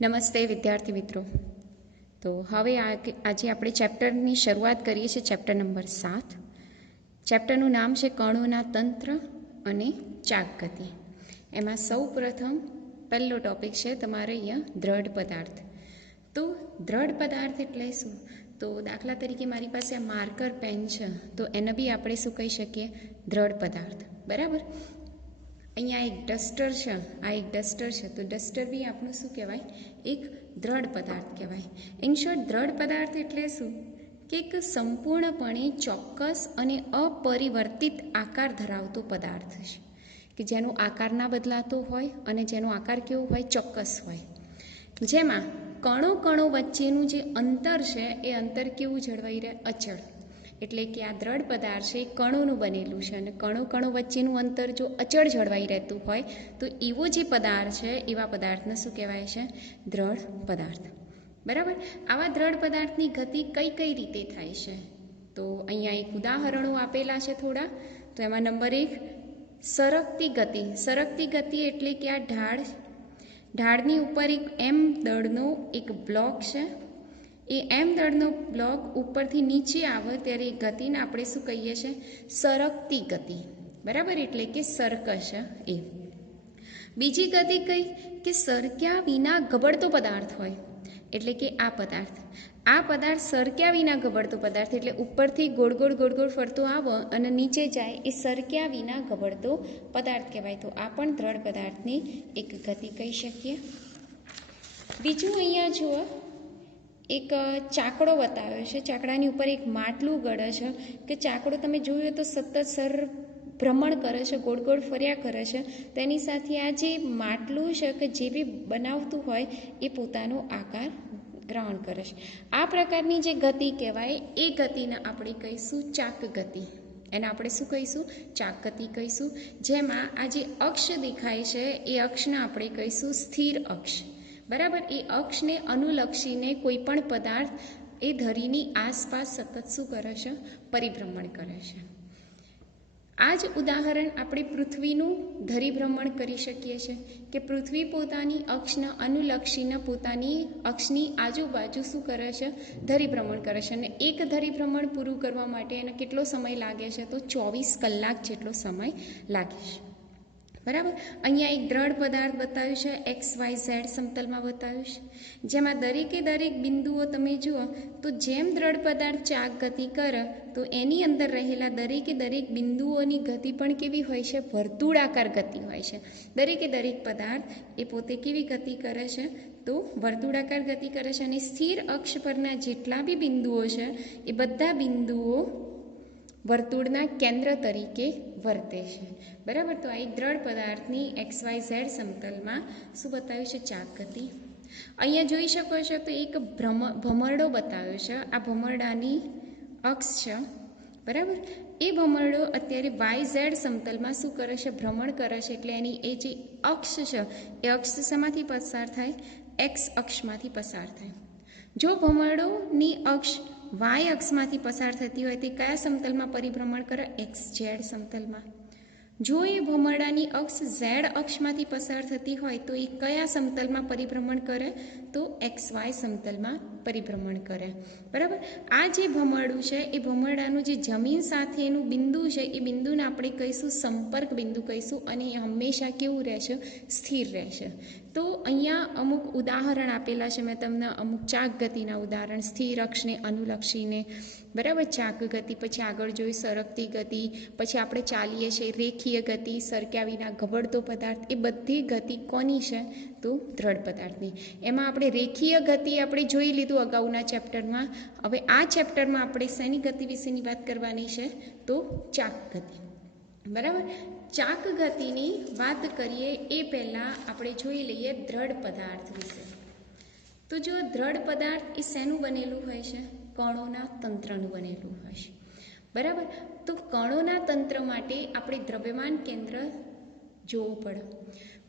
નમસ્તે વિદ્યાર્થી મિત્રો. તો હવે આજે આપણે ચેપ્ટરની શરૂઆત કરીએ છીએ, ચેપ્ટર નંબર 7. ચેપ્ટરનું નામ છે કણોના તંત્ર અને ચાક ગતિ. એમાં સૌ પ્રથમ પહેલો ટોપિક છે તમારે અહીંયા દ્રઢ પદાર્થ. તો દ્રઢ પદાર્થ એટલે શું? તો દાખલા તરીકે મારી પાસે આ માર્કર પેન છે, તો એને બી આપણે શું કહી શકીએ? દ્રઢ પદાર્થ. બરાબર. અહીંયા એક ડસ્ટર છે, આ એક ડસ્ટર છે, તો ડસ્ટર બી આપણું શું કહેવાય? એક દ્રઢ પદાર્થ કહેવાય. ઇન શોર્ટ, દ્રઢ પદાર્થ એટલે શું? કે એક સંપૂર્ણપણે ચોક્કસ અને અપરિવર્તિત આકાર ધરાવતો પદાર્થ છે, કે જેનો આકાર ના બદલાતો હોય અને જેનો આકાર કેવો હોય? ચોક્કસ હોય. જેમાં કણો કણો વચ્ચેનું જે અંતર છે એ અંતર કેવું જળવાઈ રહે? અચળ. એટલે કે આ દ્રઢ પદાર્થ છે એ કણોનું બનેલું છે, અને કણો કણો વચ્ચેનું અંતર જો અચળ જળવાઈ રહેતું હોય તો એવો જે પદાર્થ છે એવા પદાર્થને શું કહેવાય છે? દ્રઢ પદાર્થ. બરાબર. આવા દ્રઢ પદાર્થની ગતિ કઈ કઈ રીતે થાય છે? તો અહીંયા એક ઉદાહરણો આપેલા છે થોડા. તો એમાં નંબર 1, સરકતી ગતિ. સરકતી ગતિ એટલે કે આ ઢાળની ઉપર એક એમ દળનો એક બ્લોક છે. એ એમ દળનો બ્લોક ઉપરથી નીચે આવે ત્યારે એ ગતિને આપણે શું કહીએ છીએ? સરકતી ગતિ. બરાબર. એટલે કે સરકશ એ. બીજી ગતિ કઈ? કે સરક્યા વિના ગબડતો પદાર્થ હોય, એટલે કે આ પદાર્થ સરક્યા વિના ગબડતો પદાર્થ, એટલે ઉપરથી ગોળ ગોળ ફરતો આવો અને નીચે જાય, એ સરક્યા વિના ગબડતો પદાર્થ કહેવાય. તો આ પણ દ્રઢ પદાર્થની એક ગતિ કહી શકીએ. બીજું અહીંયા જુઓ, એક ચાકડો બતાવ્યો છે. ચાકડાની ઉપર એક માટલું ગળે છે, કે ચાકડો તમે જોયું તો સતત ભ્રમણ કરે છે, ગોળ ગોળ ફર્યા કરે છે. તેની સાથે આ જે માટલું છે કે જે બી બનાવતું હોય એ પોતાનો આકાર ગ્રહણ કરે છે. આ પ્રકારની જે ગતિ કહેવાય એ ગતિને આપણે કહીશું ચાક ગતિ. એને આપણે શું કહીશું? ચાક ગતિ કહીશું. જેમાં આ જે અક્ષ દેખાય છે એ અક્ષને આપણે કહીશું સ્થિર અક્ષ. બરાબર. એ અક્ષને અનુલક્ષીને કોઈ પણ પદાર્થ એ ધરીની આસપાસ સતત શું કરે છે? પરિભ્રમણ કરે છે. આ જ ઉદાહરણ આપણે પૃથ્વીનું ધરીભ્રમણ કરી શકીએ છીએ, કે પૃથ્વી પોતાની અક્ષને અનુલક્ષીને પોતાની અક્ષની આજુબાજુ શું કરે છે? ધરીભ્રમણ કરે છે. અને એક ધરીભ્રમણ પૂરું કરવા માટે એને કેટલો સમય લાગે છે? તો 24 કલાક જેટલો સમય લાગે છે. બરાબર. અહીંયા એક દ્રઢ પદાર્થ બતાવ્યું છે, XYZ સમતલમાં બતાવ્યું છે, જેમાં દરેકે દરેક બિંદુઓ તમે જુઓ તો જેમ દ્રઢ પદાર્થ ચાક ગતિ કરે તો એની અંદર રહેલા દરેકે દરેક બિંદુઓની ગતિ પણ કેવી હોય છે? વર્તુળાકાર ગતિ હોય છે. દરેકે દરેક પદાર્થ એ પોતે કેવી ગતિ કરે છે? તો વર્તુળાકાર ગતિ કરે છે. અને સ્થિર અક્ષ પરના જેટલા બી બિંદુઓ છે એ બધા બિંદુઓ વર્તુળના કેન્દ્ર તરીકે વર્તે છે. બરાબર. તો આ એક દ્રઢ પદાર્થની XYZ સમતલમાં શું બતાવ્યું છે? ચાક ગતિ. અહીંયા જોઈ શકો છો તો એક ભમરડો બતાવ્યો છે. આ ભમરડાની અક્ષ છે. બરાબર. એ ભમરડો અત્યારે YZ સમતલમાં શું કરે છે? ભ્રમણ કરે છે. એટલે એની એ જે અક્ષ છે એ અક્ષ શેમાંથી પસાર થાય? X અક્ષમાંથી પસાર થાય. જો ભમરડોની અક્ષ Y અક્ષમાંથી પસાર થતી હોય તે કયા સમતલમાં પરિભ્રમણ કરે? XZ સમતલમાં. જો એ ભમરડાની અક્ષ Z અક્ષમાંથી પસાર થતી હોય તો એ કયા સમતલમાં પરિભ્રમણ કરે? તો XY સમતલમાં પરિભ્રમણ કરે. બરાબર. આ જે ભમરડું છે એ ભમરડાનું જે જમીન સાથેનું બિંદુ છે એ બિંદુને આપણે કહીશું સંપર્ક બિંદુ કહીશું, અને એ હંમેશા કેવું રહેશે? સ્થિર રહેશે. તો અહીંયા અમુક ઉદાહરણ આપેલા છે મેં તમને, અમુક ચાક ગતિના ઉદાહરણ, સ્થિર અક્ષને અનુલક્ષીને. બરાબર. ચાક ગતિ. પછી આગળ જોઈ સરકતી ગતિ. પછી આપણે ચાલીએ છીએ રેખીય ગતિ, સરક્યા વિના ગબડતો પદાર્થ. એ બધી ગતિ કોની છે? તો દ્રઢ પદાર્થની. એમાં આપણે રેખીય ગતિ આપણે જોઈ લીધું અગાઉના ચેપ્ટરમાં. હવે આ ચેપ્ટરમાં આપણે શેની ગતિ વિશેની વાત કરવાની છે? તો ચાક ગતિ. બરાબર. ચાક ગતિની વાત કરીએ એ પહેલાં આપણે જોઈ લઈએ દ્રઢ પદાર્થ વિશે. તો જો દ્રઢ પદાર્થ એ શેનું બનેલું હોય છે? કણોના તંત્રનું બનેલું હોય છે. બરાબર. તો કણોના તંત્ર માટે આપણે દ્રવ્યમાન કેન્દ્ર જોવું પડે.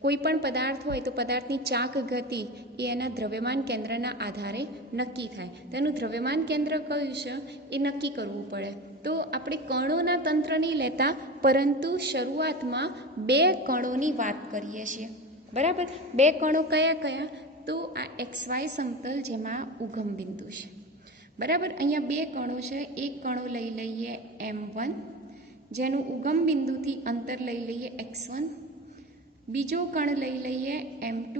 કોઈ પણ પદાર્થ હોય તો પદાર્થની ચાક ગતિ એ એના દ્રવ્યમાન કેન્દ્રના આધારે નક્કી થાય. તેનું દ્રવ્યમાન કેન્દ્ર કયું છે એ નક્કી કરવું પડે. તો આપણે કણોના તંત્ર નહીં લેતા, પરંતુ શરૂઆતમાં 2 કણોની વાત કરીએ છીએ. બરાબર. 2 કણો કયા કયા? તો આ XY સમતલ જેમાં ઉગમ બિંદુ છે બરાબર. અહીંયા બે કણો છે. એક કણો લઈ લઈએ M1 જેનું ઉગમ બિંદુથી અંતર લઈ લઈએ x1. બીજો કણ લઈ લઈએ M2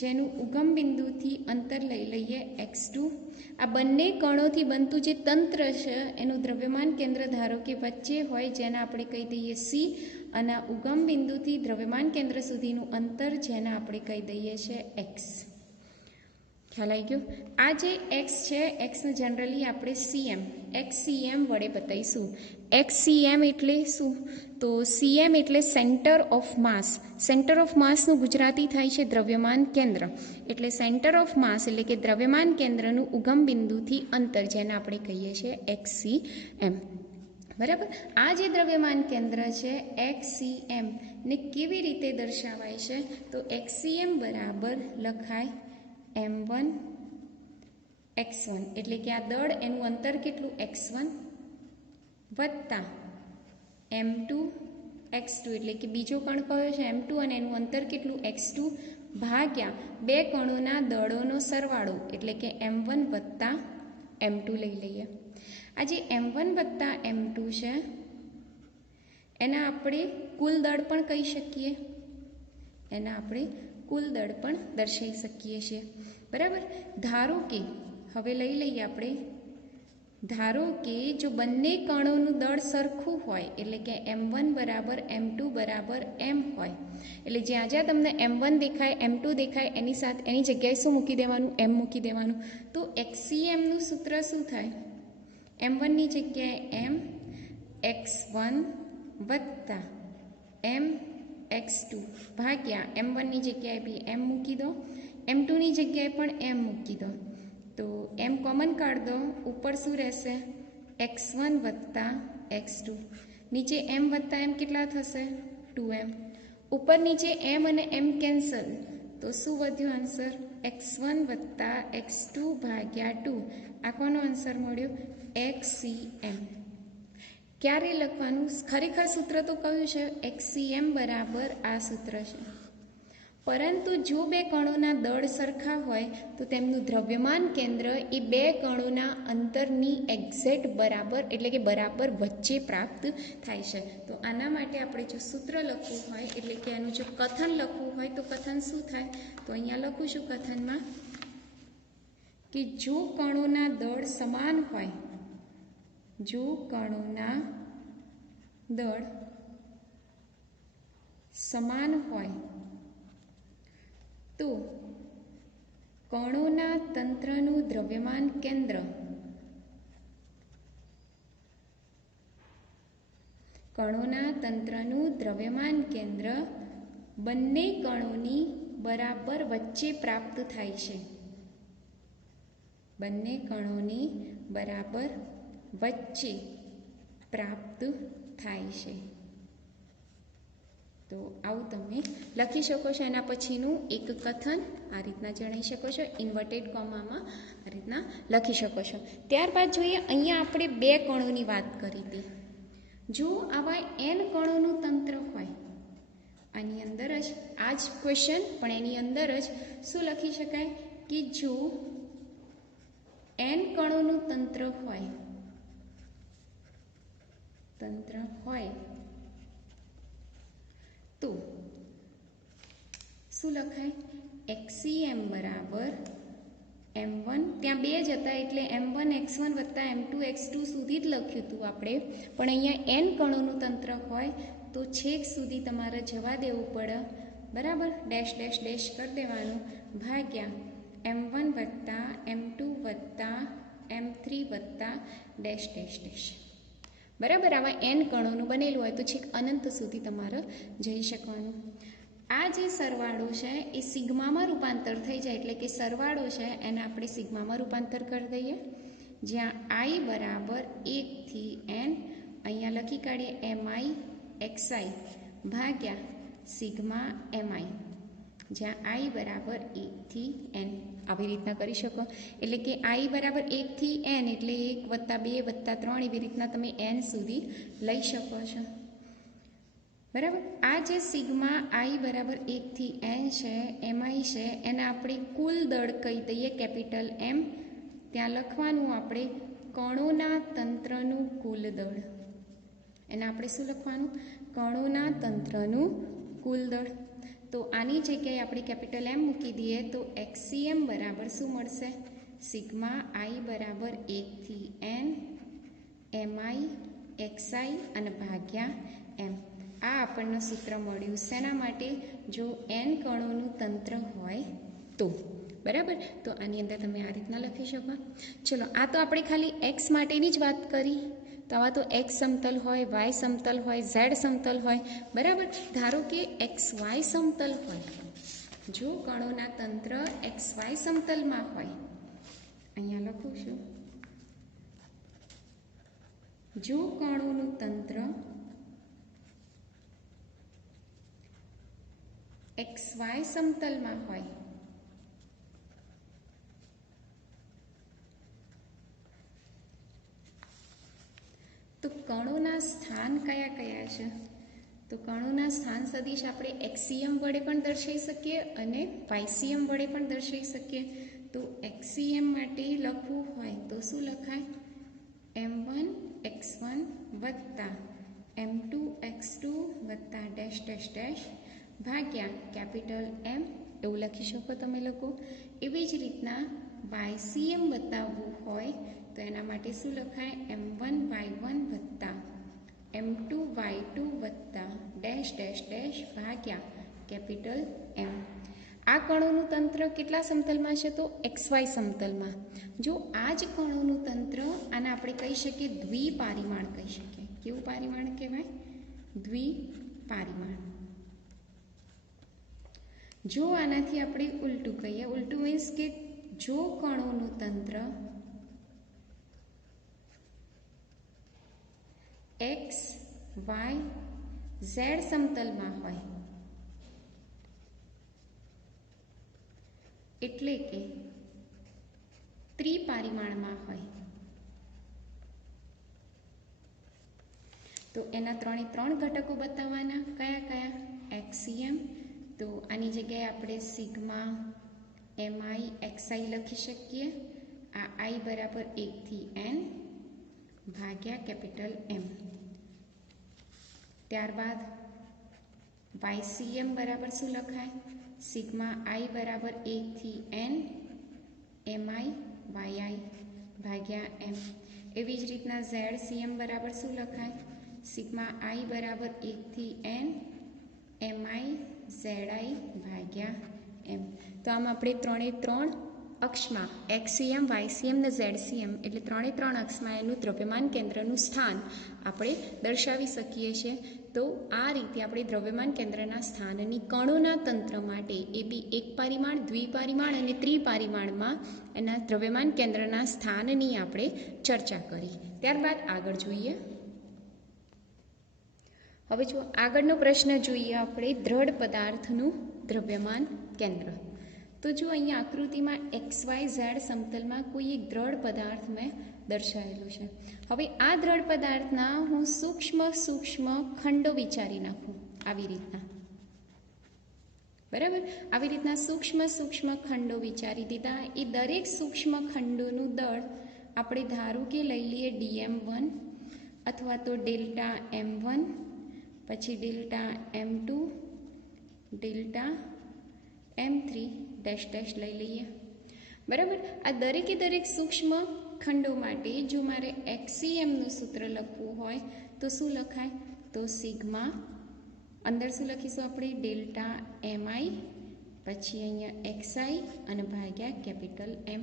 જેનું ઉગમ બિંદુથી અંતર લઈ લઈએ x2. આ બંને કણોથી બનતું જે તંત્ર છે એનું દ્રવ્યમાન કેન્દ્ર ધારો કે વચ્ચે હોય જેને આપણે કહી દઈએ C, અને ઉગમ બિંદુથી દ્રવ્યમાન કેન્દ્ર સુધીનું અંતર જેને આપણે કહી દઈએ છે x. ખ્યાલ આવી ગયો? આ જે x છે xને જનરલી આપણે cm xcm વડે બતાવીશું. xcm એટલે શું? તો cm એટલે centre of mass. Centre of માસનું ગુજરાતી થાય છે દ્રવ્યમાન કેન્દ્ર. એટલે સેન્ટર ઓફ માસ એટલે કે દ્રવ્યમાન કેન્દ્રનું ઉગમ બિંદુથી અંતર જેને આપણે કહીએ છીએ xcm. બરાબર. આ જે દ્રવ્યમાન કેન્દ્ર છે xcm ને કેવી રીતે દર્શાવાય છે? તો xcm બરાબર લખાય m1 x1 એટલે કે આ દળ એનું અંતર કેટલું x1 વત્તા m2 x2 એટલે કે બીજો કણ કયો છે m2 અને એનું અંતર કેટલું x2 ભાગ્યા બે કણોના દળોનો સરવાળો એટલે કે m1 વત્તા m2 લઈ લઈએ. આ જે m1 વત્તા m2 છે એના આપણે કુલ દળ પણ કહી શકીએ. એના આપણે કુલ દળ પણ દર્શાવી શકીએ છીએ. બરાબર. ધારો કે હવે લઈ લઈએ આપણે, ધારો કે જો બંને કણોનું દળ સરખું હોય એટલે કે m1 બરાબર m2 બરાબર m હોય એટલે જ્યાં જ્યાં તમને m1 દેખાય m2 દેખાય એની જગ્યાએ શું મૂકી દેવાનું? m મૂકી દેવાનું. તો xcmનું સૂત્ર શું થાય? m1ની જગ્યાએ m x1 વત્તા m x2 ભાગ્યા m1ની જગ્યાએ બી m મૂકી દો, m2ની જગ્યાએ પણ m મૂકી દો. તો m કોમન કાઢ દો, ઉપર શું રહેશે? x1 વત્તા x2. નીચે m વત્તા m કેટલા થશે? 2m. ઉપર નીચે m અને m કેન્સલ તો શું વધ્યું આન્સર? x1 વત્તા x2 ભાગ્યા 2. આ કોનો આન્સર મળ્યો? xcm. ક્યારે લખવાનું? ખરેખર સૂત્ર તો કયું છે? xcm બરાબર આ સૂત્ર છે. પરંતુ જો બે કણોના દળ સરખા હોય તો તેમનું દ્રવ્યમાન કેન્દ્ર એ બે કણોના અંતરની એક્ઝેક્ટ બરાબર એટલે કે બરાબર વચ્ચે પ્રાપ્ત થાય છે. તો આના માટે આપણે જો સૂત્ર લખવું હોય એટલે કે એનું જો કથન લખવું હોય તો કથન શું થાય? તો અહીંયા લખું છું કથનમાં કે જો કણોના દળ સમાન હોય, જો કણોના દળ સમાન હોય તો કણોના તંત્રનું દ્રવ્યમાન કેન્દ્ર બંને કણોની બરાબર વચ્ચે પ્રાપ્ત થાય છે. બંને કણોની બરાબર વચ્ચે પ્રાપ્ત થાય છે. તો આવું તમે લખી શકો છો. એના પછીનું એક કથન આ રીતના જણાવી શકો છો. ઇન્વર્ટેડ કોમામાં આ રીતના લખી શકો છો. ત્યારબાદ જોઈએ, અહીંયા આપણે બે કણોની વાત કરી હતી. જો આવા n કણોનું તંત્ર હોય, આની અંદર જ આ જ ક્વેશ્ચન પણ એની અંદર જ શું લખી શકાય કે જો n કણોનું તંત્ર હોય તો શું લખાય? xcm બરાબર m1, ત્યાં બે જ હતા એટલે m1 x1 વત્તા m2 x2 સુધી જ લખ્યું હતું આપણે, પણ અહીંયા n કણોનું તંત્ર હોય તો છેક સુધી તમારે જવા દેવું પડે. બરાબર. ડેશ ડેશ ડેશ કરી દેવાનું ભાગ્યા m1 વત્તા m2 વત્તા m3 વત્તા ડેશ ડેશ ડેશ. બરાબર. આવા n કણોનું બનેલું હોય તો છેક અનંત સુધી તમારે જઈ શકવાનું. આ જે સરવાળો છે એ સિગ્મામાં રૂપાંતર થઈ જાય એટલે કે સરવાળો છે એને આપણે સિગ્મામાં રૂપાંતર કરી દઈએ, જ્યાં i બરાબર 1 થી n અહીંયા લખી કાઢીએ mi xi ભાગ્યા સિગ્મા mi, જ્યાં i બરાબર 1 થી n. આવી રીતના કરી શકો. એટલે કે i બરાબર 1 થી n એટલે 1 વત્તા 2 વત્તા 3 એવી રીતના તમે n સુધી લઈ શકો છો. બરાબર. આ જે સિગ્મા આઈ બરાબર 1 થી n છે, એમઆઈ છે, એને આપણે કુલ દળ કહી દઈએ કેપિટલ એમ. ત્યાં લખવાનું આપણે કણોના તંત્રનું કુલ દળ. એને આપણે શું લખવાનું? કણોના તંત્રનું કુલ દળ. તો આની જગ્યાએ આપણે કેપિટલ એમ મૂકી દઈએ તો એક્સીએમ બરાબર શું મળશે? સિગ્મા આઈ બરાબર 1 થી n એમઆઈ એક્સઆઈ અને ભાગ્યા એમ. આ આપણને સૂત્ર મળ્યું શેના માટે? જો n કણોનું તંત્ર હોય તો. બરાબર. તો આની અંદર તમે આ રીતના લખી શકો. ચલો, આ તો આપણે ખાલી એક્સ માટેની જ વાત કરી. તો આવા તો એક્સ સમતલ હોય, વાય સમતલ હોય, ઝેડ સમતલ હોય. બરાબર. ધારો કે એક્સ વાય સમતલ હોય. જો કણોના તંત્ર એક્સ વાય સમતલમાં હોય, અહીંયા લખું છું, જો કણોનું તંત્ર એક્સ વાય સમતલમાં હોય તો કણોના સ્થાન કયા કયા છે? તો કણોના સ્થાન સદિશ આપણે એક્સીએમ વડે પણ દર્શાવી શકીએ અને વાયસીએમ વડે પણ દર્શાવી શકીએ. તો એક્સીએમ માટે લખવું હોય તો શું લખાય? m1 x1 વત્તા m2 x2 વત્તા ડેશ ડેશ ડેશ ભાગ્યા કેપિટલ એમ, એવું લખી શકો તમે લોકો. એવી જ રીતના વાયસીએમ બતાવવું હોય તો એના માટે શું લખાય? m1 y1 વત્તા m2 y2 વત્તા ડેશ ડેશ ડેશ ભાગ્યા કેપિટલ એમ. આ કણોનું તંત્ર કેટલા સમતલમાં છે? તો XY સમતલમાં. જો આ જ કણોનું તંત્ર, આને આપણે કહી શકીએ દ્વિપારિમાણ કહી શકીએ. કેવું પારિમાણ કહેવાય? દ્વિપારિમાણ. જો આનાથી આપણે ઉલટું કહીએ, ઉલટું મીન્સ કે જો કણોનું તંત્ર x, y, z સમતલમાં હોય, એટલે કે ત્રિપારિમાણમાં હોય, તો એના ત્રણ ઘટકો બતાવવાના. કયા કયા? એક્સીએમ. તો આની જગ્યાએ આપણે સિગ્મા એમઆઈ એક્સઆઈ લખી શકીએ. આ આઈ બરાબર 1 થી n ભાગ્યા કેપિટલ એમ. ત્યારબાદ વાયસીએમ બરાબર શું લખાય? સિગ્મા આઈ બરાબર 1 થી n એમઆઈ વાયઆઈ ભાગ્યા એમ. એવી જ રીતના ઝેડસીએમ બરાબર શું લખાય? સિગ્મા આઈ બરાબર 1 થી n એમઆઈ ઝેડઆઈ ભાગ્યા એમ. તો આમ આપણે ત્રણ અક્ષમાં એક્સીએમ, વાયસીએમ ને ઝેડસીએમ એટલે ત્રણ અક્ષમાં એનું દ્રવ્યમાન કેન્દ્રનું સ્થાન આપણે દર્શાવી શકીએ છીએ. તો આ રીતે આપણે દ્રવ્યમાન કેન્દ્રના સ્થાનની કણોના તંત્ર માટે એ બી એક પરિમાણ, દ્વિપારિમાણ અને ત્રિપારિમાણમાં એના દ્રવ્યમાન કેન્દ્રના સ્થાનની આપણે ચર્ચા કરી. ત્યારબાદ આગળ જોઈએ. હવે જો આગળનો પ્રશ્ન જોઈએ આપણે, દ્રઢ પદાર્થનું દ્રવ્યમાન કેન્દ્ર. તો જો અહીંયા આકૃતિમાં XYZ સમતલમાં કોઈ એક દ્રઢ પદાર્થ મેં દર્શાવેલું છે. હવે આ દ્રઢ પદાર્થના હું સૂક્ષ્મ ખંડો વિચારી નાખું આવી રીતના. બરાબર. આવી રીતના સૂક્ષ્મ ખંડો વિચારી દીધા. એ દરેક સૂક્ષ્મ ખંડોનું દળ આપણે ધારો કે લઈ લઈએ dm1 અથવા તો ડેલ્ટા m1, પછી delta m2, delta m3 dash dash લઈ લઈએ. બરાબર. આ દરેકે દરેક સૂક્ષ્મ ખંડો માટે જો મારે એક્સીએમનું સૂત્ર લખવું હોય તો શું લખાય? તો સિગ્મા, અંદર શું લખીશું આપણે? ડેલ્ટા એમઆઈ, પછી અહીંયા એક્સઆઈ અને ભાગ્યા કેપિટલ એમ.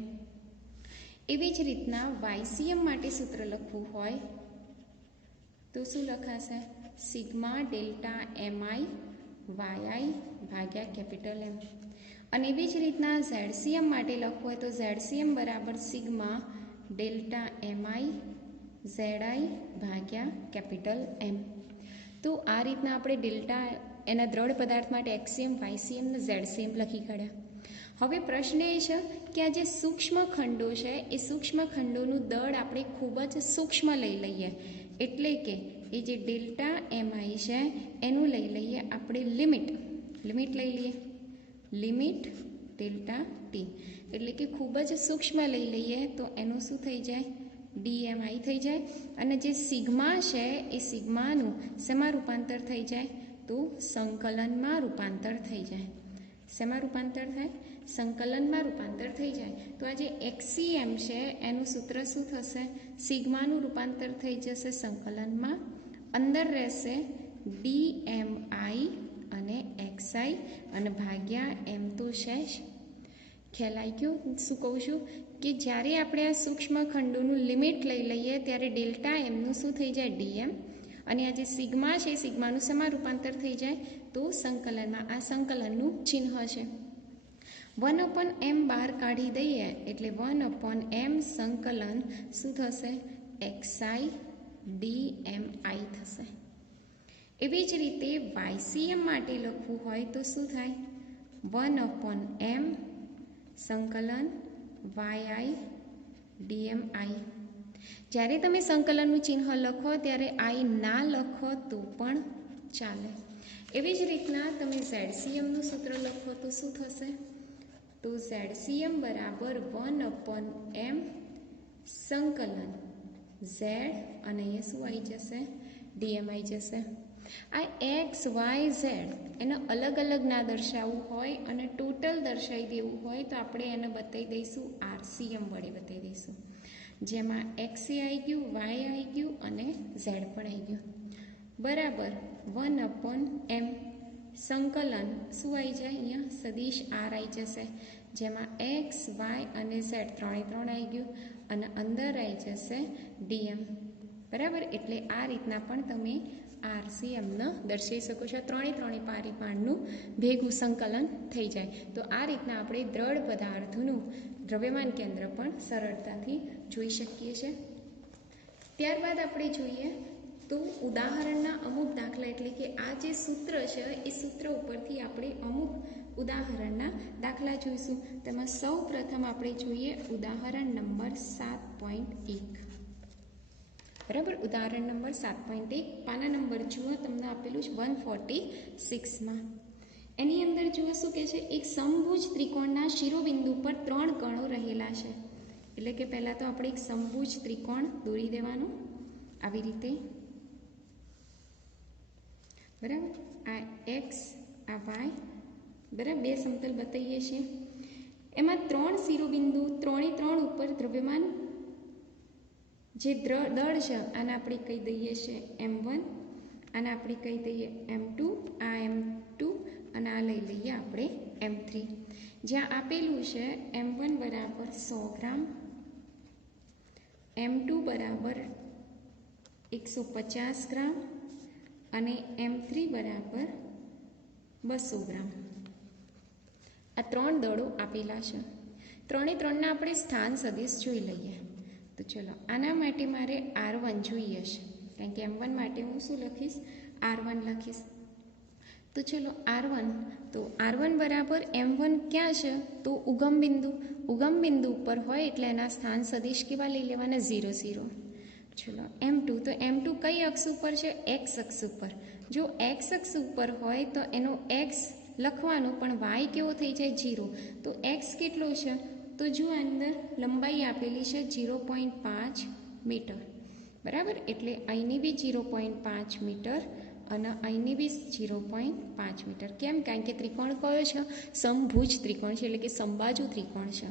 એવી જ રીતના વાયસીએમ માટે સૂત્ર લખવું હોય તો શું લખાશે? સિગ્મા ડેલ્ટા એમઆઈ વાયઆઈ ભાગ્યા કેપિટલ એમ. અને એવી જ રીતના ઝેડસીએમ માટે લખવું હોય તો ઝેડસીએમ બરાબર સિગ્મા ડેલ્ટા એમઆઈ ઝેડઆઈ ભાગ્યા કેપિટલ એમ. તો આ રીતના આપણે ડેલ્ટા એના દ્રઢ પદાર્થ માટે એક્સીએમ, વાયસીએમ ને ઝેડસીએમ લખી કાઢ્યા. હવે પ્રશ્ન એ છે કે આ જે સૂક્ષ્મ ખંડો છે એ સૂક્ષ્મ ખંડોનું દળ આપણે ખૂબ જ સૂક્ષ્મ લઈ લઈએ. એટલે કે એ જે ડેલ્ટા એમ આઈ છે એનું લઈ લઈએ આપણે લિમિટ લઈ લઈએ લિમિટ ડેલ્ટા ટી, એટલે કે ખૂબ જ સૂક્ષ્મ લઈ લઈએ તો એનું શું થઈ જાય, ડીએમઆઈ થઈ જાય. અને જે સિગ્મા છે એ સિગ્માનું શેમાં રૂપાંતર થઈ જાય, તો સંકલનમાં રૂપાંતર થઈ જાય. શેમાં રૂપાંતર થાય, સંકલનમાં રૂપાંતર થઈ જાય. તો આ જે એક્સીએમ છે એનું સૂત્ર શું થશે, સિગ્માનું રૂપાંતર થઈ જશે સંકલનમાં, અંદર રહેશે ડીએમઆઈ અને એક્સઆઈ અને ભાગ્યા એમ તો છે જ. ખ્યાલ આવી ગયો શું કહું છું, કે જ્યારે આપણે આ સૂક્ષ્મ ખંડોનું લિમિટ લઈ લઈએ ત્યારે ડેલ્ટા એમનું શું થઈ જાય, ડીએમ, અને આ જે સિગ્મા છે સિગ્માનું શેમાં રૂપાંતર થઈ જાય, તો સંકલનમાં. આ સંકલનનું ચિહ્ન છે. 1/m બહાર કાઢી દઈએ એટલે 1/m સંકલન શું થશે, એક્સઆઈ ડીએમઆઈ થશે. એવી જ રીતે વાયસીએમ માટે લખવું હોય તો શું થાય, 1/m સંકલન વાયઆઈ ડીએમઆઈ. જ્યારે તમે સંકલનનું ચિહ્ન લખો ત્યારે આઈ ના લખો તો પણ ચાલે. એવી જ રીતના તમે ઝેડસીએમનું સૂત્ર લખો તો શું થશે, તો ઝેડસીએમ બરાબર 1/m સંકલન ઝેડ અને એ શું આવી જશે, ડીએમ આવી જશે. આ એક્સ વાય ઝેડ એને અલગ અલગ ના દર્શાવવું હોય અને ટોટલ દર્શાવી દેવું હોય તો આપણે એને બતાવી દઈશું આરસીએમ વડે બતાવી દઈશું, જેમાં એક્સએ આવી ગયું, વાય આવી ગયું અને ઝેડ પણ આવી ગયું. બરાબર 1/m સંકલન શું આવી જાય, અહીંયા સદિશ આર આવી જશે, જેમાં એક્સ વાય અને ઝેડ ત્રણે ત્રણ આવી ગયું અને અંદર આવી જશે ડીએમ. બરાબર, એટલે આ રીતના પણ તમે આરસીએમને દર્શાવી શકો છો. ત્રણે પારીપાણનું ભેગું સંકલન થઈ જાય. તો આ રીતના આપણે દ્રઢ પદાર્થોનું દ્રવ્યમાન કેન્દ્ર પણ સરળતાથી જોઈ શકીએ છીએ. ત્યારબાદ આપણે જોઈએ તો ઉદાહરણના અમુક દાખલા, એટલે કે આ જે સૂત્ર છે એ સૂત્ર ઉપરથી આપણે અમુક ઉદાહરણના દાખલા જોઈશું. તેમાં સૌ પ્રથમ આપણે જોઈએ ઉદાહરણ નંબર 7.1. બરાબર, ઉદાહરણ નંબર 7.1 પાના નંબર જુઓ, તમને આપેલું છે 146માં. એની અંદર જુઓ શું કહે છે, એક સમભુજ ત્રિકોણના શિરોબિંદુ પર 3 કણો રહેલા છે. એટલે કે પહેલાં તો આપણે એક સમભુજ ત્રિકોણ દોરી દેવાનું આવી રીતે. બરાબર, આ એક્સ આ વાય, બરાબર, બે સમતલ બતાવીએ છીએ. એમાં 3 શિરોબિંદુ 3 ઉપર દ્રવ્યમાન જે દળ છે આને આપણે કહી દઈએ છીએ m1, આને આપણે કહી દઈએ m2, આ m2 અને આ લઈ લઈએ આપણે m3. જ્યાં આપેલું છે m1 બરાબર 100 ગ્રામ, m2 બરાબર 150 ગ્રામ અને m3 બરાબર 200 ગ્રામ. આ 3 દળો આપેલા છે. ત્રણેના આપણે સ્થાન સદિશ જોઈ લઈએ. તો ચલો, આના માટે મારે R1 જોઈએ છે, કારણ કે M1 માટે હું શું લખીશ, R1 લખીશ. તો ચલો R1, તો R1 બરાબર M1 ક્યાં છે, તો ઉગમ બિંદુ ઉપર હોય એટલે એના સ્થાન સદિશ કેવા લઈ લેવાના, 0 0. ચલો M2, તો M2 કઈ અક્ષ ઉપર છે, X અક્ષ ઉપર. જો X અક્ષ ઉપર હોય તો એનો X લખવાનું, પણ Y કેવો થઈ જાય, 0. તો X કેટલો છે, તો જો અંદર લંબાઈ આપેલી છે 0.5 મીટર. બરાબર, એટલે અહીંની બી 0.5 મીટર અને અહીંની બી 0.5 મીટર. કેમ, કારણ કે ત્રિકોણ કયો છે, સમભુજ ત્રિકોણ છે, એટલે કે સમબાજુ ત્રિકોણ છે.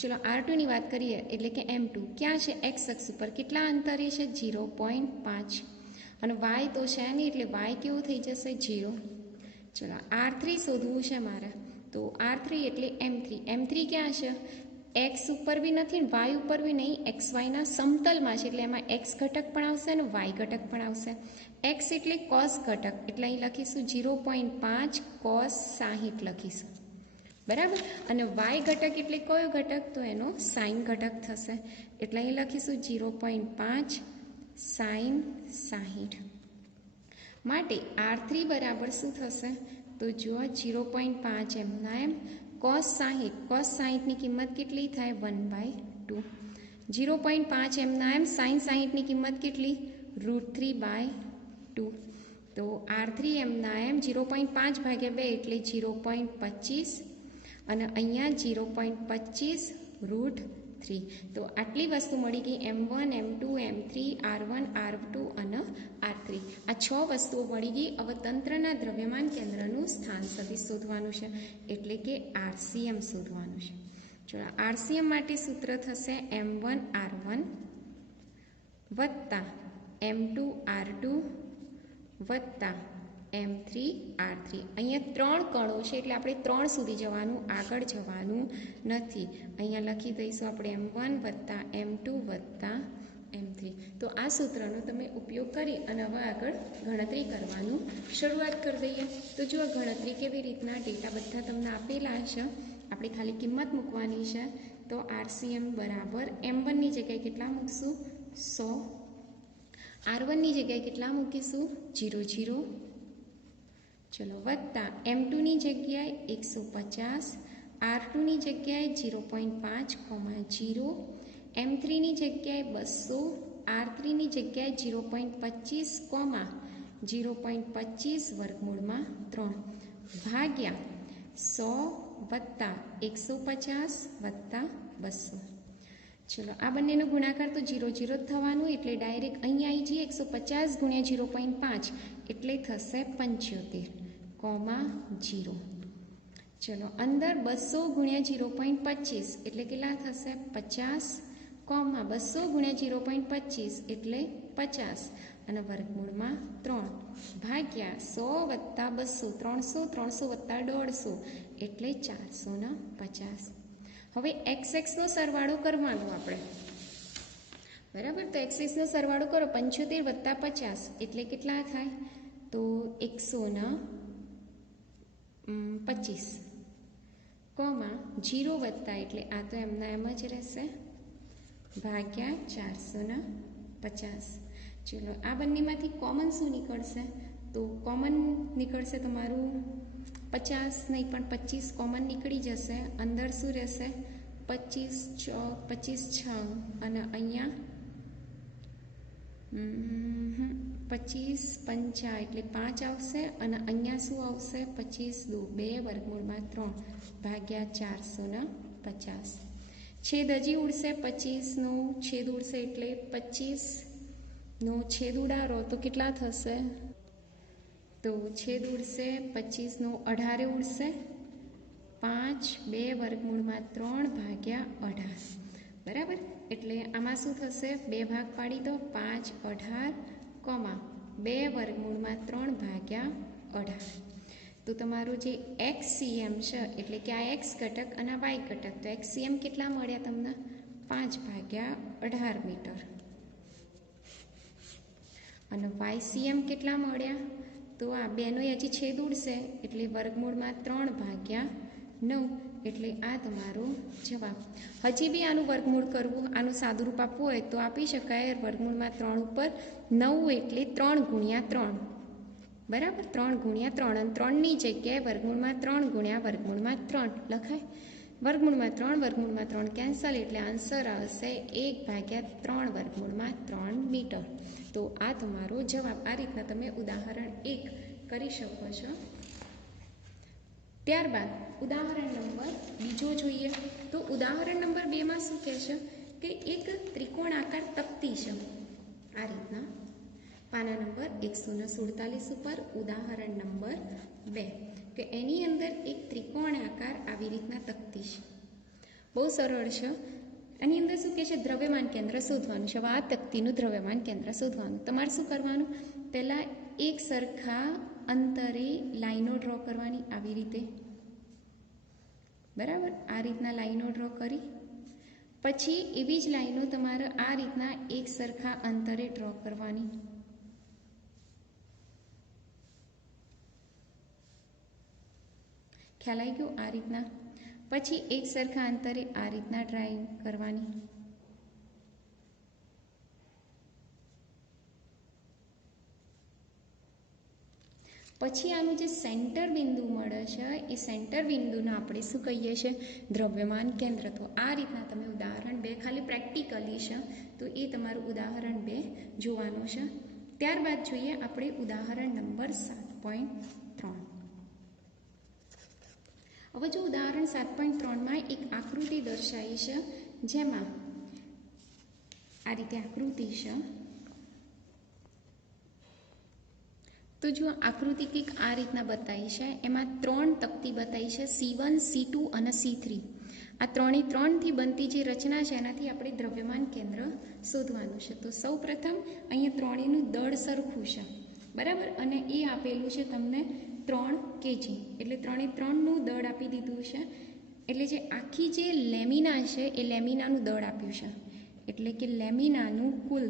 ચલો R2 ની વાત કરીએ, એટલે કે M2 ક્યાં છે, X અક્ષ ઉપર કેટલા અંતરે છે, 0.5 અને Y તો છે નહીં એટલે Y કેવું થઈ જશે, 0. ચલો R3 શોધવું છે મારે, તો R3 એટલે M3 ક્યાં છે, X ઉપર બી નથી ને Y ઉપર બી નહીં, XYના સમતલમાં છે, એટલે એમાં X ઘટક પણ આવશે અને Y ઘટક પણ આવશે. X એટલે cos ઘટક, એટલે અહીં લખીશું 0.5 cos 60 લખીશું. બરાબર, અને Y ઘટક એટલે કયો ઘટક, તો એનો sin ઘટક થશે, એટલે અહીં લખીશું 0.5 sin 60. માટે R3 બરાબર શું થશે, તો જુઓ 0.5 એમના એમ cos 60ની કિંમત કેટલી થાય, 1/2. 0.5 એમના એમ sin 60ની કિંમત કેટલી, √3/2. તો R3mના 0.5/2 એટલે 0.25 અને અહીંયા 0.25√3. તો આટલી વસ્તુ મળી ગઈ M1, M2, M3, R1, R2 અને R3. આ 6 વસ્તુઓ મળી ગઈ. હવે તંત્રના દ્રવ્યમાન કેન્દ્રનું સ્થાન સદિશ શોધવાનું છે એટલે કે RCM શોધવાનું છે. ચલો RCM માટે સૂત્ર થશે M1R1 વત્તા M2R2 વત્તા M3R3. અહીંયા 3 કણો છે એટલે આપણે 3 સુધી જવાનું, આગળ જવાનું નથી. અહીંયા લખી દઈશું આપણે M1 વત્તા M2 વત્તા M3. તો આ સૂત્રનો તમે ઉપયોગ કરી અને હવે આગળ ગણતરી કરવાનું શરૂઆત કરી દઈએ. તો જો આ ગણતરી કેવી રીતના, ડેટા બધા તમને આપેલા છે, આપણે ખાલી કિંમત મૂકવાની છે. તો RCM બરાબર M1ની જગ્યાએ કેટલા મૂકશું? 100. R1ની જગ્યાએ કેટલા મૂકીશું? 0, 0. ચલો વત્તા M2ની જગ્યાએ 150, R2ની જગ્યાએ 0.5, M3ની જગ્યાએ 200, R3ની જગ્યાએ 0.25, 0.25 વર્ગમૂળમાં 3 ભાગ્યા 100 વત્તા 150 વત્તા 200. ચલો આ બંનેનો ગુણાકાર તો 0, 0 જ થવાનું એટલે ડાયરેક્ટ અહીંયા આવી જઈએ. 150 ગુણ્યા 0.5 એટલે થશે 75, 0. ચલો અંદર 200 ગુણ્યા 0.25 એટલે કેટલા થશે? 50, 200 ગુણ્યા 0.25 એટલે 50 અને વર્ગમૂળમાં 3 ભાગ્યા 100 વત્તા 200, 300 વત્તા 150 એટલે 450. હવે XX નો સરવાળો કરવાનો આપણે, બરાબર. તો XX નો સરવાળો કરો. 75 વત્તા 50 એટલે કેટલા થાય? તો 125, 0 વત્તા એટલે આ તો એમના એમ જ રહેશે ભાગ્યા 450. ચલો આ બંનેમાંથી કોમન શું નીકળશે? તો કોમન નીકળશે તમારું 50 નહીં પણ 25 કોમન નીકળી જશે. અંદર શું રહેશે? 25, 6 અને અહીંયા 25, 5 એટલે 5 આવશે અને અહીંયા શું આવશે? 25, 2 વર્ગમૂળમાં 3 ભાગ્યા 450. છેદ હજી ઉડશે, 25નો છેદ ઉડશે એટલે 25નો છેદ ઉડાડો તો કેટલા થશે? તો છેદ ઉડશે 25નો 18 ઉડશે, 5, 2 વર્ગમૂળમાં 3 ભાગ્યા 18. બરાબર. એટલે આમાં શું થશે? 2 ભાગ પાડી દો. 5, 18, 2 વર્ગમૂળમાં 3 ભાગ્યા 18. તો તમારું જે XCM છે એટલે કે આ X ઘટક અને આ Y ઘટક, તો XCM કેટલા મળ્યા તમને? 5/18 મીટર. અને YCM કેટલા મળ્યા? તો આ બેનો હજી છેદ ઉડશે એટલે વર્ગમૂળમાં 3/9 એટલે આ તમારો જવાબ. હજી બી આનું વર્ગમૂળ કરવું, આનું સાદુરૂપ આપવું હોય તો આપી શકાય. વર્ગમૂળમાં 3 ઉપર 9 એટલે 3 ગુણ્યા 3, બરાબર. 3 ગુણ્યા 3 અને 3ની જગ્યાએ વર્ગમૂળમાં 3 ગુણ્યા વર્ગમૂળમાં 3 લખાય. વર્ગમૂળમાં 3 કેન્સલ એટલે આન્સર આવશે 1/3 વર્ગમૂળમાં 3 મીટર. તો આ તમારો જવાબ. આ રીતના તમે ઉદાહરણ 1 કરી શકો છો. ત્યારબાદ ઉદાહરણ નંબર 2 જોઈએ. તો ઉદાહરણ નંબર 2માં શું કહે છે કે એક ત્રિકોણાકાર તકતી છે આ રીતના. પાના નંબર 147 ઉપર ઉદાહરણ નંબર 2 કે એની અંદર એક ત્રિકોણાકાર આવી રીતના તકતી છે. બહુ સરળ છે. એની અંદર શું કહે છે? દ્રવ્યમાન કેન્દ્ર શોધવાનું છે. આ તકતીનું દ્રવ્યમાન કેન્દ્ર શોધવાનું. તમારે શું કરવાનું? પહેલાં એક સરખા અંતરે લાઈનો ડ્રો કરવાની આવી રીતે, બરાબર. આ રીતના લાઈનો ડ્રો કરી પછી એવી જ લાઈનો તમારે આ રીતના એક સરખા અંતરે ડ્રો કરવાની. ખ્યાલ આવી ગયો? આ રીતના પછી એક સરખા અંતરે આ રીતના ડ્રાઇંગ કરવાની. પછી આનું જે સેન્ટર બિંદુ મળે છે એ સેન્ટર બિંદુને આપણે શું કહીએ છીએ? દ્રવ્યમાન કેન્દ્ર. તો આ રીતના તમે ઉદાહરણ 2 ખાલી પ્રેક્ટિકલી છે તો એ તમારું ઉદાહરણ 2 જોવાનું છે. ત્યારબાદ જોઈએ આપણે ઉદાહરણ નંબર 7.3. હવે જો ઉદાહરણ 7.3માં એક આકૃતિ દર્શાવી છે, જેમાં આ રીતે આકૃતિ છે. તો જો આકૃતિ કંઈક આ રીતના બતાવી છે, એમાં 3 તકતી બતાવી છે, C1, C2 અને C3. આ 3થી બનતી જે રચના છે એનાથી આપણે દ્રવ્યમાન કેન્દ્ર શોધવાનું છે. તો સૌ પ્રથમ અહીંયા ત્રણેયનું દળ સરખું છે, બરાબર, અને એ આપેલું છે તમને 3 kg, એટલે 3નું દળ આપી દીધું છે. એટલે જે આખી જે લેમિના છે એ લેમિનાનું દળ આપ્યું છે, એટલે કે લેમિનાનું કુલ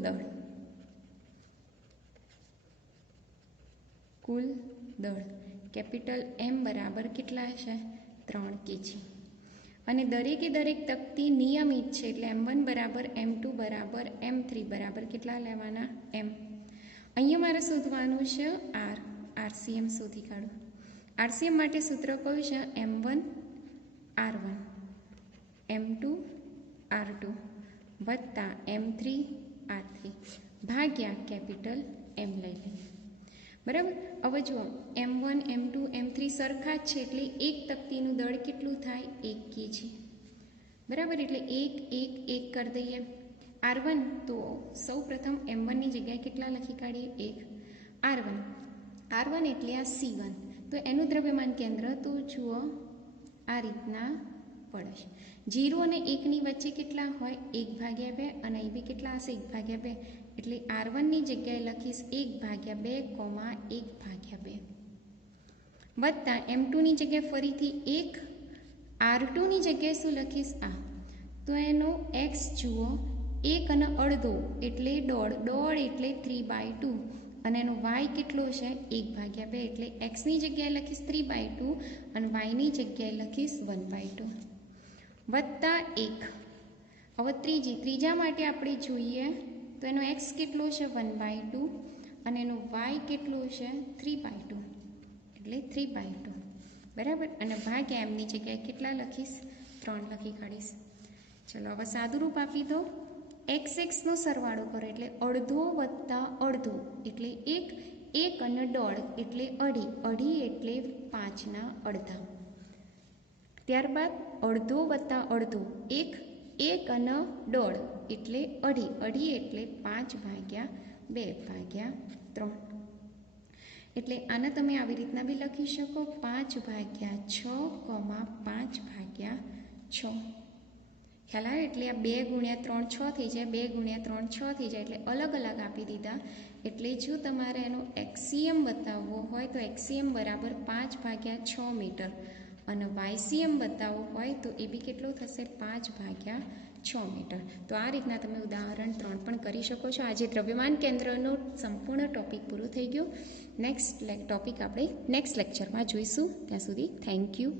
દળ કેપિટલ M બરાબર કેટલા છે? 3 kg. અને દરેકે દરેક તકતી નિયમિત છે, એટલે M1 બરાબર M2 બરાબર M3 બરાબર કેટલા લેવાના? M. અહીંયા મારે શોધવાનું છે RCM શોધી કાઢો. RCM માટે સૂત્ર કયું છે? M1 R1 M2 R2 વત્તા M3 R3 ભાગ્યા કેપિટલ M લઈ લઈએ, બરાબર. હવે જુઓ, M1 M2 M3 સરખા જ છે, એટલે એક તકતીનું દળ કેટલું થાય? 1 kg, બરાબર. એટલે 1 1 1 કરી દઈએ. R1 તો સૌ પ્રથમ M1ની જગ્યાએ કેટલા લખી કાઢીએ? 1 R1 એટલે આ C1. તો એનું દ્રવ્યમાન કેન્દ્ર તો જુઓ આ રીતના પડે છે. 0 અને 1ની વચ્ચે કેટલા હોય? 1/2, અને અહીં બી કેટલા હશે? 1/2. એટલે R1ની જગ્યાએ લખીશ 1/2, 1/2 વત્તા M2ની જગ્યાએ ફરીથી 1, R2ની જગ્યાએ શું લખીશ? આ. તો એનો x જુઓ 1 અને અડધો એટલે 1.5 એટલે 3/2, અને એનો y કેટલો છે? 1/2, એટલે xની જગ્યાએ લખીશ 3/2 અને yની જગ્યાએ લખીશ 1/2 વત્તા 1. હવે ત્રીજા માટે આપણે જોઈએ તો એનો x કેટલો છે? 1/2 અને એનો y કેટલો છે? 3/2, એટલે 3/2, બરાબર. અને ભાગ્યા એમની જગ્યાએ કેટલા લખીશ? 3 લખી કાઢીશ. ચલો હવે સાદું રૂપ આપી દો. x નો સરવાળો કરો એટલે અડધો વત્તા અડધો એટલે 1, 1 અને 1.5 એટલે અઢી એટલે 5ના અડધા. ત્યારબાદ અડધો વત્તા અડધો 1, 1 અને 1.5 એટલે અઢી એટલે 5/2/3. એટલે આને તમે આવી રીતના બી લખી શકો 5/6, 5/6. ખ્યાલ આવે? એટલે આ 2 × 3 6 થઈ જાય, 2 × 3 6 થઈ જાય, એટલે અલગ અલગ આપી દીધા. એટલે જો તમારે એનો XCM બતાવવો હોય તો XCM બરાબર 5/6 મીટર, અને YCM બતાવવો હોય તો એ બી કેટલો થશે? 5/6 મીટર. તો આ રીતના તમે ઉદાહરણ 3 પણ કરી શકો છો. આજે દ્રવ્યમાન કેન્દ્રનો સંપૂર્ણ ટોપિક પૂરો થઈ ગયો. નેક્સ્ટ ટોપિક આપણે નેક્સ્ટ લેક્ચરમાં જોઈશું. ત્યાં સુધી થેન્ક યુ.